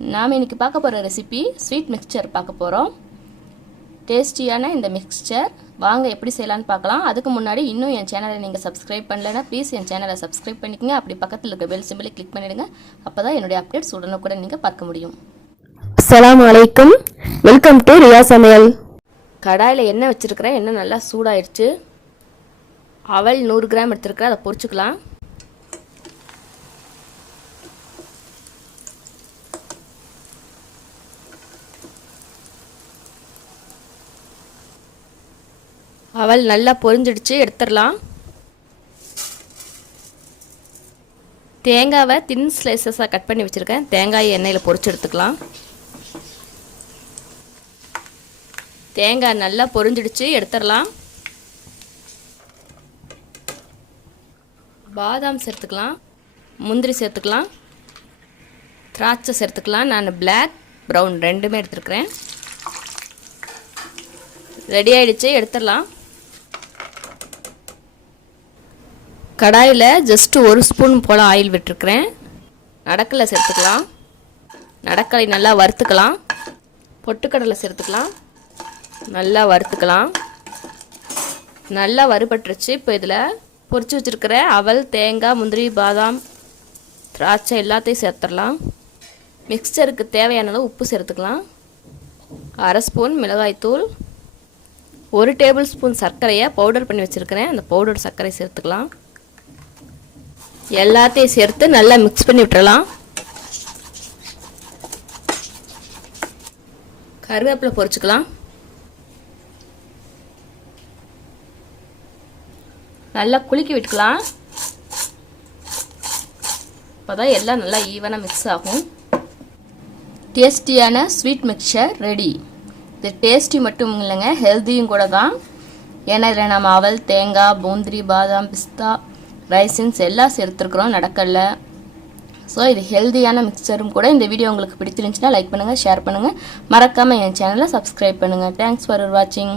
நாம் இன்றைக்கி பார்க்க போகிற ரெசிபி ஸ்வீட் மிக்சர் பார்க்க போகிறோம். டேஸ்டியான இந்த மிக்சர் வாங்க எப்படி செய்யலான்னு பார்க்கலாம். அதுக்கு முன்னாடி இன்னும் என் சேனலை நீங்கள் சப்ஸ்கிரைப் பண்ணலைன்னா ப்ளீஸ் என் சேனலை சப்ஸ்கிரைப் பண்ணிக்கங்க. அப்படி பக்கத்தில் இருக்க பெல் சிம்பிளை கிளிக் பண்ணிவிடுங்க. அப்போ தான் என்னுடைய அப்டேட்ஸ் உடனுக்குடன் நீங்கள் பார்க்க முடியும். அஸ்ஸலாமு அலைக்கும், வெல்கம் டு ரியா சமையல். கடாயில் எண்ணெய் வச்சுருக்கிறேன். எண்ணெய் நல்லா சூடாயிடுச்சு. அவல் 100 கிராம் எடுத்துருக்கிறேன், அதை பொரிச்சுக்கலாம். அவல் நல்லா பொரிஞ்சிடுச்சு, எடுத்துடலாம். தேங்காவை தின் ஸ்லைசஸாக கட் பண்ணி வச்சுருக்கேன். தேங்காயை எண்ணெயில் பொரிச்சு எடுத்துக்கலாம். தேங்காய் நல்லா பொரிஞ்சிடுச்சு, எடுத்துடலாம். பாதாம் சேர்த்துக்கலாம், முந்திரி சேர்த்துக்கலாம், திராட்சை சேர்த்துக்கலாம். நான் பிளாக் ப்ரௌன் ரெண்டுமே எடுத்துருக்கிறேன். ரெடி ஆகிடுச்சு, எடுத்துடலாம். கடாயில் ஜஸ்ட்டு 1 ஸ்பூன் போல் ஆயில் விட்டுருக்குறேன். நடக்கலை சேர்த்துக்கலாம். நடக்கலை நல்லா வறுத்துக்கலாம். பொட்டுக்கடலை சேர்த்துக்கலாம். நல்லா வறுத்துக்கலாம். நல்லா வறுபட்டுருச்சு. இப்போ இதில் பொரிச்சு வச்சுருக்கிற அவல், தேங்காய், முந்திரி, பாதாம், திராட்சை எல்லாத்தையும் சேர்த்துடலாம். மிக்சருக்கு தேவையான அளவு உப்பு சேர்த்துக்கலாம். 1/2 ஸ்பூன் மிளகாய்த்தூள், 1 டேபிள் ஸ்பூன் சர்க்கரையை பவுடர் பண்ணி வச்சுருக்கிறேன். அந்த பவுடர் சர்க்கரை சேர்த்துக்கலாம். எல்லாத்தையும் சேர்த்து நல்லா மிக்ஸ் பண்ணி விட்டுறலாம். கருவேப்பிலை பொரிச்சுக்கலாம். நல்லா குலுக்கி விட்டுக்கலாம். அப்போதான் எல்லாம் நல்லா ஈவனாக மிக்ஸ் ஆகும். டேஸ்டியான ஸ்வீட் மிக்சர் ரெடி. இது டேஸ்டி மட்டும் இல்லைங்க, ஹெல்த்தியும் கூட தான். ஏன்னா இதில் நம்ம அவல், தேங்காய், முந்திரி, பாதாம், பிஸ்தா, ரைசின்ஸ் எல்லாம் சேர்த்துருக்குறோம், நடக்கல. ஸோ இது ஹெல்த்தியான மிக்சரும் கூட. இந்த வீடியோ உங்களுக்கு பிடிச்சிருந்துச்சுன்னா லைக் பண்ணுங்கள், ஷேர் பண்ணுங்கள். மறக்காமல் என் சேனலை சப்ஸ்கிரைப் பண்ணுங்கள். தேங்க்ஸ் ஃபார் வாட்சிங்.